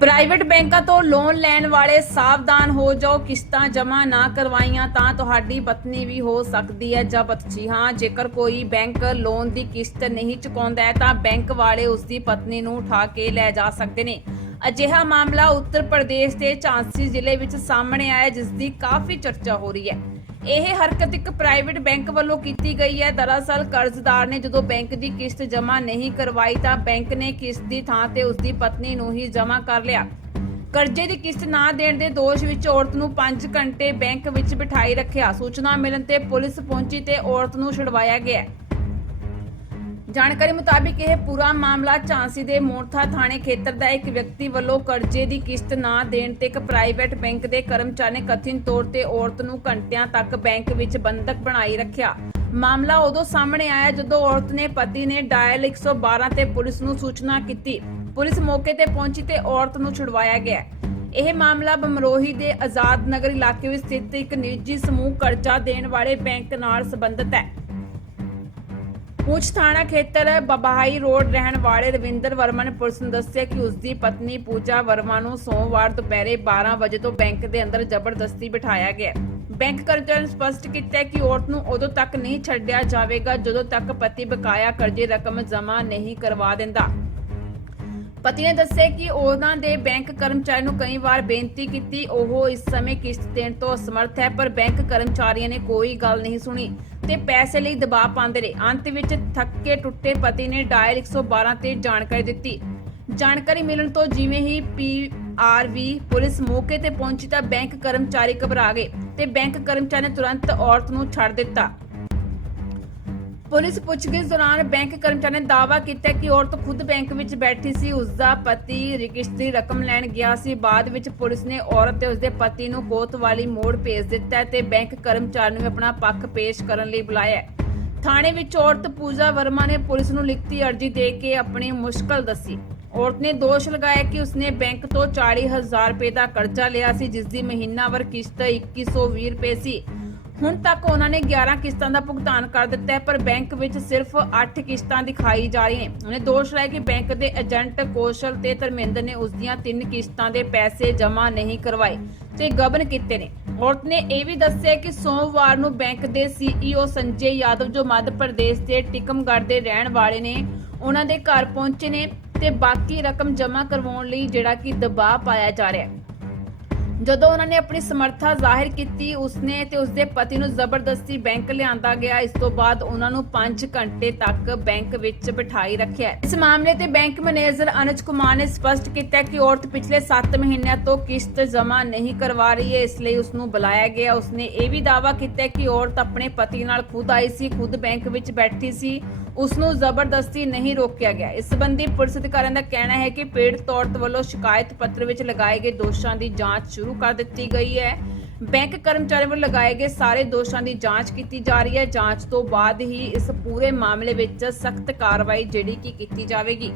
Private ਬੈਂਕਾਂ ਤੋਂ loan ਲੈਣ ਵਾਲੇ ਸਾਵਧਾਨ ਹੋ ਜਾਓ, ਕਿਸ਼ਤਾਂ ਜਮ੍ਹਾਂ ਨਾ ਕਰਵਾਈਆਂ ਤਾਂ ਤੁਹਾਡੀ ਪਤਨੀ ਵੀ ਹੋ ਸਕਦੀ ਹੈ ਜ਼ਬਤ। ਜੀ ਹਾਂ, ਜੇਕਰ ਕੋਈ ਬੈਂਕ ਲੋਨ ਦੀ ਕਿਸ਼ਤ ਨਹੀਂ ਚੁਕਾਉਂਦਾ ਹੈ ਤਾਂ ਬੈਂਕ ਵਾਲੇ ਉਸ ਦੀ ਪਤਨੀ ਨੂੰ ਉਠਾ ਕੇ ਲੈ ਜਾ ਸਕਦੇ ਨੇ। ਅਜਿਹਾ ਮਾਮਲਾ ਉੱਤਰ ਪ੍ਰਦੇਸ਼ ਦੇ ਝਾਂਸੀ ਜ਼ਿਲ੍ਹੇ ਵਿੱਚ ਸਾਹਮਣੇ ਆਇਆ ਜਿਸ ਦੀ ਕਾਫੀ ਚਰਚਾ ਹੋ ਰਹੀ ਹੈ। ਇਹ ਹਰਕਤ ਇੱਕ ਪ੍ਰਾਈਵੇਟ ਬੈਂਕ ਵੱਲੋਂ ਕੀਤੀ ਗਈ ਹੈ। ਦਰਅਸਲ ਕਰਜ਼ਦਾਰ ਨੇ ਜਦੋਂ ਬੈਂਕ ਦੀ ਕਿਸ਼ਤ ਜਮ੍ਹਾਂ ਨਹੀਂ ਕਰਵਾਈ ਤਾਂ ਬੈਂਕ ਨੇ ਕਿਸ਼ਤ ਦੀ ਥਾਂ ਤੇ ਉਸ ਦੀ ਪਤਨੀ ਨੂੰ ਹੀ ਜਮ੍ਹਾਂ ਕਰ ਲਿਆ। ਕਰਜ਼ੇ ਦੀ ਕਿਸ਼ਤ ਨਾ ਦੇਣ ਦੇ ਦੋਸ਼ ਵਿੱਚ ਔਰਤ ਨੂੰ 5 ਘੰਟੇ ਬੈਂਕ ਵਿੱਚ ਬਿਠਾਈ ਰੱਖਿਆ। ਸੂਚਨਾ ਮਿਲਣ ਤੇ ਪੁਲਿਸ ਪਹੁੰਚੀ ਤੇ ਔਰਤ ਨੂੰ ਛੁਡਵਾਇਆ ਗਿਆ। ਜਾਣਕਾਰੀ ਮੁਤਾਬਿਕ ਇਹ ਪੂਰਾ ਮਾਮਲਾ ਝਾਂਸੀ ਦੇ ਮੋਰਥਾ ਥਾਣੇ ਖੇਤਰ ਦਾ ਇੱਕ ਵਿਅਕਤੀ ਵੱਲੋਂ ਕਰਜ਼ੇ ਦੀ ਕਿਸ਼ਤ ਨਾ ਦੇਣ ਤੇ ਇੱਕ ਪ੍ਰਾਈਵੇਟ ਬੈਂਕ ਦੇ ਕਰਮਚਾਰੀ ਨੇ ਕਥਿਤ ਤੌਰ ਤੇ ਔਰਤ ਨੂੰ ਘੰਟਿਆਂ ਤੱਕ ਬੈਂਕ ਵਿੱਚ ਬੰਦਕ ਬਣਾਈ ਰੱਖਿਆ। ਮਾਮਲਾ ਉਦੋਂ ਸਾਹਮਣੇ ਆਇਆ ਜਦੋਂ ਔਰਤ ਨੇ ਪਤੀ ਨੇ ਡਾਇਲ 112 ਤੇ ਪੁਲਿਸ ਨੂੰ ਸੂਚਨਾ ਕੀਤੀ। ਪੁਲਿਸ ਮੌਕੇ ਤੇ ਪਹੁੰਚੀ ਤੇ ਔਰਤ ਨੂੰ ਛੁਡਵਾਇਆ ਗਿਆ। ਇਹ ਮਾਮਲਾ ਬਮਰੋਹੀ ਦੇ ਆਜ਼ਾਦ ਨਗਰ ਇਲਾਕੇ ਵਿੱਚ ਸਥਿਤ ਇੱਕ ਨਿੱਜੀ ਸਮੂਹ ਕਰਜ਼ਾ ਦੇਣ ਵਾਲੇ ਬੈਂਕ ਨਾਲ ਸੰਬੰਧਿਤ ਹੈ। ਪੁੱਛ ਥਾਣਾ ਖੇਤਰ ਬਬਾਈ ਰੋਡ ਰਹਿਣ ਵਾਲੇ ਰਵਿੰਦਰ ਵਰਮਾ ਨੇ ਪੁਲਿਸ ਨੂੰ ਦੱਸਿਆ ਕਿ ਉਸ ਦੀ ਪਤਨੀ ਪੂਜਾ ਵਰਮਾ ਨੂੰ ਸੋਮਵਾਰ ਦੁਪਹਿਰੇ 12 ਵਜੇ ਤੋਂ ਬੈਂਕ ਦੇ ਅੰਦਰ ਜ਼ਬਰਦਸਤੀ ਬਿਠਾਇਆ ਗਿਆ। ਬੈਂਕ ਕਰਮਚਾਰੀ ਨੇ ਸਪਸ਼ਟ ਕੀਤਾ ਕਿ ਔਰਤ ਨੂੰ ਉਦੋਂ ਤੱਕ ਨਹੀਂ ਛੱਡਿਆ ਜਾਵੇਗਾ ਜਦੋਂ ਤੱਕ ਪਤੀ ਬਕਾਇਆ ਕਰਜ਼ੇ ਰਕਮ ਜਮ੍ਹਾਂ ਨਹੀਂ ਕਰਵਾ ਦਿੰਦਾ। ਪਤੀ ਨੇ ਦੱਸਿਆ ਕਿ ਉਹਨਾਂ ਦੇ ਬੈਂਕ ਕਰਮਚਾਰੀ ਨੂੰ ਕਈ ਵਾਰ ਬੇਨਤੀ ਕੀਤੀ, ਉਹ ਇਸ ਸਮੇਂ ਕਿਸ਼ਤ ਦੇਣ ਤੋਂ ਅਸਮਰਥ ਹੈ, ਪਰ ਬੈਂਕ ਕਰਮਚਾਰੀਆਂ ਨੇ ਕੋਈ ਗੱਲ ਨਹੀਂ ਸੁਣੀ। ਤੇ ਪੈਸੇ ਲਈ ਦਬਾਅ ਪਾਉਂਦੇ ਰਹੇ। ਅੰਤ ਵਿੱਚ ਥੱਕੇ ਟੁੱਟੇ ਪਤੀ ਨੇ ਡਾਇਲ 112 ਤੇ ਜਾਣਕਾਰੀ ਦਿੱਤੀ। ਜਾਣਕਾਰੀ ਮਿਲਣ ਤੋਂ ਜਿਵੇਂ ਹੀ ਪੀਆਰਵੀ ਪੁਲਿਸ ਮੌਕੇ ਤੇ ਪਹੁੰਚੀ ਤਾਂ ਬੈਂਕ ਕਰਮਚਾਰੀ ਘਬਰਾ ਗਏ ਤੇ ਬੈਂਕ ਕਰਮਚਾਰੀ ਨੇ ਤੁਰੰਤ ਔਰਤ ਨੂੰ ਛੱਡ ਦਿੱਤਾ। ਪੁਲਿਸ ਪੁੱਛਗਿੱਛ ਦੌਰਾਨ ਬੈਂਕ ਕਰਮਚਾਰੀ ਨੇ ਦਾਅਵਾ ਕੀਤਾ ਕਿ ਔਰਤ ਖੁਦ ਬੈਂਕ ਵਿੱਚ ਬੈਠੀ ਸੀ ਉਸ ਦਾ ਪਤੀ ਰਿਕਿਸ਼ਤ ਰਕਮ ਲੈਣ ਗਿਆ ਸੀ। ਬਾਅਦ ਵਿੱਚ ਪੁਲਿਸ ਨੇ ਔਰਤ ਤੇ ਉਸਦੇ ਪਤੀ ਨੂੰ ਕੋਤਵਾਲੀ ਮੋੜ ਭੇਜ ਦਿੱਤਾ ਤੇ ਬੈਂਕ ਕਰਮਚਾਰੀ ਨੂੰ ਆਪਣਾ ਪੱਖ ਪੇਸ਼ ਕਰਨ ਲਈ ਬੁਲਾਇਆ। ਥਾਣੇ ਵਿੱਚ ਔਰਤ ਪੂਜਾ ਵਰਮਾ ਨੇ ਪੁਲਿਸ ਨੂੰ ਲਿਖਤੀ ਅਰਜ਼ੀ ਦੇ ਕੇ ਆਪਣੀ ਮੁਸ਼ਕਲ ਦੱਸੀ। ਔਰਤ ਨੇ ਦੋਸ਼ ਲਗਾਇਆ ਕਿ ਉਸਨੇ ਬੈਂਕ ਤੋਂ 40000 ਰੁਪਏ ਦਾ ਕਰਜ਼ਾ ਲਿਆ ਸੀ ਜਿਸ ਦੀ ਮਹੀਨਾਵਾਰ ਕਿਸ਼ਤ 2120 ਰੁਪਏ ਸੀ। ਹੁਣ ਤੱਕ ਉਹਨਾਂ ਨੇ 11 ਕਿਸ਼ਤਾਂ ਦਾ ਭੁਗਤਾਨ ਕਰ ਦਿੱਤਾ ਹੈ, ਪਰ ਬੈਂਕ ਵਿੱਚ ਸਿਰਫ 8 ਕਿਸ਼ਤਾਂ ਦਿਖਾਈ ਜਾ ਰਹੀਆਂ ਨੇ ਉਹਨੇ ਦੋਸ਼ ਲਾਇਆ ਕਿ ਬੈਂਕ ਦੇ ਏਜੰਟ ਕੌਸ਼ਲ ਤੇ ਧਰਮਿੰਦਰ ਨੇ ਉਸ ਦੀਆਂ ਤਿੰਨ ਕਿਸ਼ਤਾਂ ਦੇ ਪੈਸੇ ਜਮ੍ਹਾਂ ਨਹੀਂ ਕਰਵਾਏ ਤੇ ਗਬਨ ਕੀਤੇ ਨੇ। ਔਰਤ ਨੇ ਇਹ ਵੀ ਦੱਸਿਆ ਕਿ ਸੋਮਵਾਰ ਨੂੰ ਬੈਂਕ ਦੇ ਸੀਈਓ ਸੰਜੇ ਯਾਦਵ ਜੋ ਮੱਧ ਪ੍ਰਦੇਸ਼ ਦੇ ਟਿਕਮਗੜ ਦੇ ਰਹਿਣ ਵਾਲੇ ਨੇ, ਉਹਨਾਂ ਦੇ ਘਰ ਪਹੁੰਚੇ ਨੇ ਤੇ ਬਾਕੀ ਰਕਮ ਜਮ੍ਹਾਂ ਕਰਵਾਉਣ ਲਈ ਜਿਹੜਾ ਕਿ ਦਬਾਅ ਪਾਇਆ ਜਾ ਰਿਹਾ ਹੈ। ਜਦੋਂ ਉਹਨਾਂ ਨੇ ਆਪਣੀ ਸਮਰੱਥਾ ਜ਼ਾਹਿਰ ਕੀਤੀ, ਉਸਨੇ ਤੇ ਉਸਦੇ ਪਤੀ ਨੂੰ ਜ਼ਬਰਦਸਤੀ ਬੈਂਕ ਲਿਆਂਦਾ ਗਿਆ। ਇਸ ਤੋਂ ਬਾਅਦ ਉਹਨਾਂ ਨੂੰ 5 ਘੰਟੇ ਤੱਕ ਬੈਂਕ ਵਿੱਚ ਬਿਠਾਈ ਰੱਖਿਆ। ਇਸ ਮਾਮਲੇ ਤੇ ਬੈਂਕ ਮੈਨੇਜਰ ਅਨਜ ਕੁਮਾਰ ਨੇ ਸਪਸ਼ਟ ਕੀਤਾ ਕਿ ਔਰਤ ਪਿਛਲੇ 7 ਮਹੀਨਿਆਂ ਤੋਂ ਕਿਸ਼ਤ ਜਮ੍ਹਾਂ ਨਹੀਂ ਕਰਵਾ ਰਹੀ ਹੈ, ਇਸ ਲਈ ਉਸ ਨੂੰ ਬੁਲਾਇਆ ਗਿਆ। ਉਸਨੇ ਇਹ ਵੀ ਦਾਅਵਾ ਕੀਤਾ ਕਿ ਔਰਤ ਆਪਣੇ ਪਤੀ ਨਾਲ ਖੁਦ ਆਈ ਸੀ, ਖੁਦ ਬੈਂਕ ਵਿੱਚ ਬੈਠੀ ਸੀ। ਉਸ ਨੂੰ ਜ਼ਬਰਦਸਤੀ ਨਹੀਂ ਰੋਕਿਆ ਗਿਆ। ਇਸ ਸੰਬੰਧੀ ਪੁਲਿਸ ਅਧਿਕਾਰੀਆਂ ਦਾ ਕਹਿਣਾ ਹੈ ਕਿ ਪੀੜਤ ਔਰਤ ਵੱਲੋਂ ਸ਼ਿਕਾਇਤ ਪੱਤਰ ਵਿੱਚ ਲਗਾਏ ਗਏ ਦੋਸ਼ਾਂ ਦੀ ਜਾਂਚ ਸ਼ੁਰੂ ਕਰ ਦਿੱਤੀ ਗਈ ਹੈ। ਬੈਂਕ ਕਰਮਚਾਰੀ ਵੱਲੋਂ ਲਗਾਏ ਗਏ ਸਾਰੇ ਦੋਸ਼ਾਂ ਦੀ ਜਾਂਚ ਕੀਤੀ ਜਾ ਰਹੀ ਹੈ। ਜਾਂਚ ਤੋਂ ਬਾਅਦ ਹੀ ਇਸ ਪੂਰੇ ਮਾਮਲੇ ਵਿੱਚ ਸਖਤ ਕਾਰਵਾਈ ਜਿਹੜੀ ਕਿ ਕੀਤੀ ਜਾਵੇਗੀ।